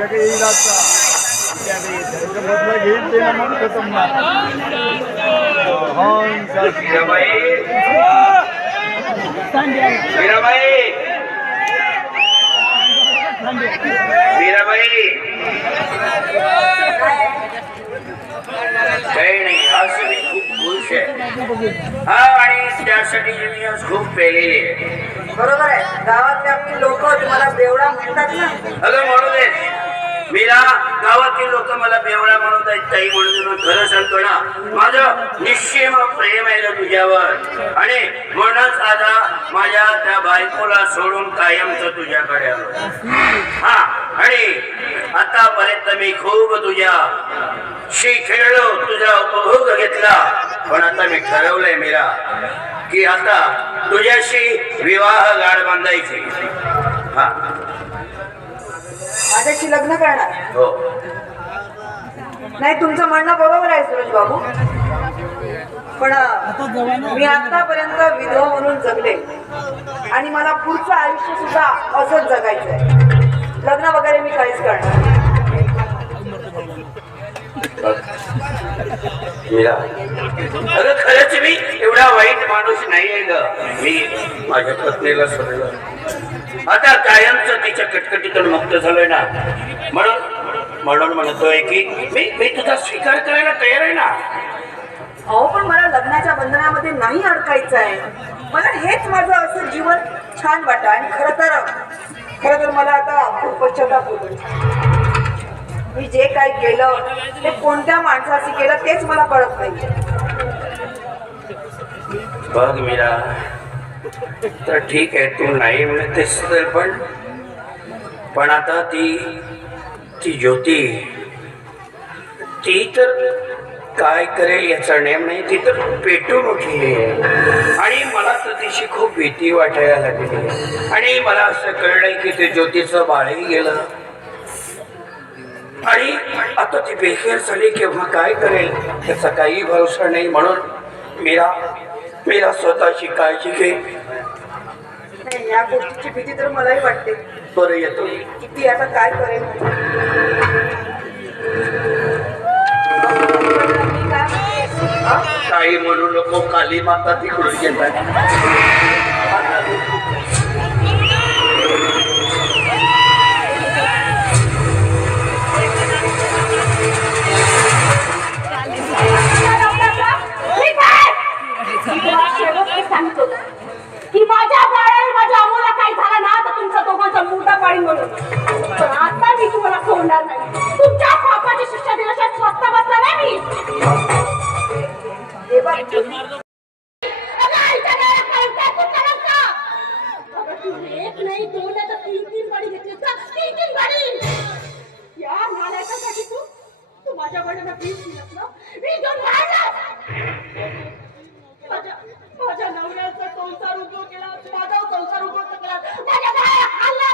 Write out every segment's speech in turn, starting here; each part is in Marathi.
पक्षाकडे येईल आता बदला घेईल ते मग खतम मीराबाई काही नाही असं मी खूप खुश आहे हा आणि त्यासाठी मी आज खूप पेलेली आहे. बरोबर आहे. गावातले आपली लोक तुम्हाला बेवडा म्हणतात ना. अगं म्हणू दे मीरा, गावातील लोक मला बेवडा म्हणत आहेत काही म्हणून खरं सांगतो ना माझं निश्चिम प्रेम आहे ना तुझ्यावर आणि म्हणूनच आता माझ्या त्या बायकोला सोडून कायमच तुझ्याकडे आलो. हा आणि आतापर्यंत मी खूप तुझ्या शी खेळलो, तुझा उपभोग घेतला, पण आता मी ठरवलंय मीरा की आता तुझ्याशी विवाह गाठ बांधायची. हा माझ्याशी लग्न करणार? हो. नाही, तुमचं म्हणणं बरोबर आहे सुरेश बाबू, पण मी आतापर्यंत विधवा म्हणून जगले आणि मला पुढचं आयुष्य सुद्धा असंच जगायचंय. लग्न वगैरे मी काहीच करणार. अगं खरंच मी एवढा वाईट माणूस नाहीये ग. मी माझ्या पत्नीला सोडलं, आता कायमच तिच्या कटकटीतून मुक्त झालोय ना, म्हणून म्हणतोय की मी तुझा स्वीकार करायला तयार आहे ना. अहो पण मला लग्नाच्या बंधनामध्ये नाही अडकायचं आहे. मला हेच माझं असं जीवन छान वाटतं आणि खरं तर मला आता खूप पश्चाताप होतो. मी जे काही केलं ते कोणत्या माणसाशी केलं तेच मला कळत नाही. बघ मीरा, तर ठीक आहे तू नाही म्हणतेस तर पण आता ती ज्योती ती तर काय करेल याचा नेम नाही. ती तर पेटून उठली आहे आणि मला तर तिची खूप भीती वाटायला लागली आणि मला असं कळलंय की ते ज्योतीचं बाळही गेलं आणि आता ती बेखेर झाली केव्हा काय करेल त्याचा काही भरोसा नाही. म्हणून मीरा स्वतःची काळजी घे. नाही, या गोष्टीची भीती तर मलाही वाटते. बरं येतो की ती आता काय करेल. काही म्हणू नको, काली माता तिकडून येतात. की माझ्या बाळाला माझ्या अमोला काही झालं ना तर तुमचा दोघांचा मोठा पाडी म्हणून. पण आता मी तुम्हाला सोडणार नाही. तुमच्या पापाची शिक्षा दिल्याशिवाय स्वस्त बसला नाही मी. एक नाही दोन नाही तर तीन पाडी घेतली. तीन पाडी या नालायकासाठी तू माझ्या वडिलांना फीस दिलंस ना. मी दोन माझ्या नवऱ्याचा संसार उभं केला, माझा संसार उभं केला, माझ्या बाळाला खाल्लं.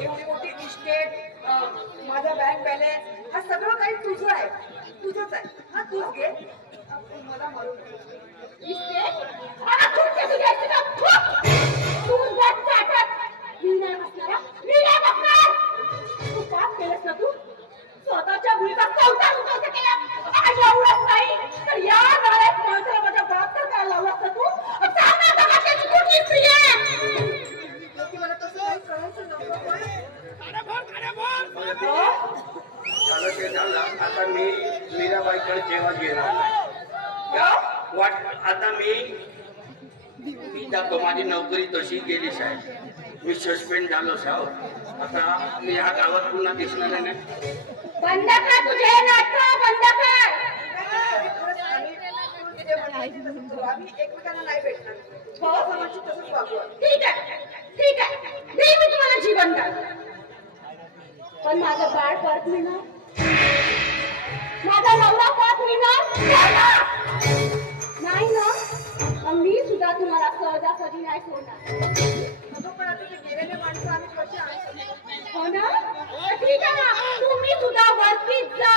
एवढी मोठी इस्टेट, माझा बँक बॅलन्स, हा सगळं काही तुझं आहे, तुझंच आहे. हा तूच घे. मला मारून तू पाप केलंस ना. तू स्वतःच्या मुलीचा संसार उद्ध्वस्त केला आणि एवढंच नाही तर या नालायक माणसाला माझ्या बापचा काय लावलास ना तू. सांगा समाजाची कुठली स्त्री आहे. मला तसं काही कळायचं नव्हतं. आता मी मीराबाईकडे जेव्हा गेलो आता मी जातो. माझी नोकरी तशी गेली साहेब. मी सस्पेंड झालो साहेब. आता मी ह्या गावात पुन्हा दिसणार नाही. बंद कर तुझे नाटक, बंद कर. आम्ही एकमेकांना नाही भेटणार. तसंच वागू. ठीक आहे मी तुम्हाला जीवन द्या. पण माझं बाळ परत मिळणार, माझा नवरा परत मिळणार नाही ना. मी सुद्धा तुम्हाला सहजासहजी नाही सोडणार. पण आता ते गेलेले माणसं आम्ही कशी आहे. हो ना, ठीक आहे ना. तुम्ही सुद्धा वरतीच जा.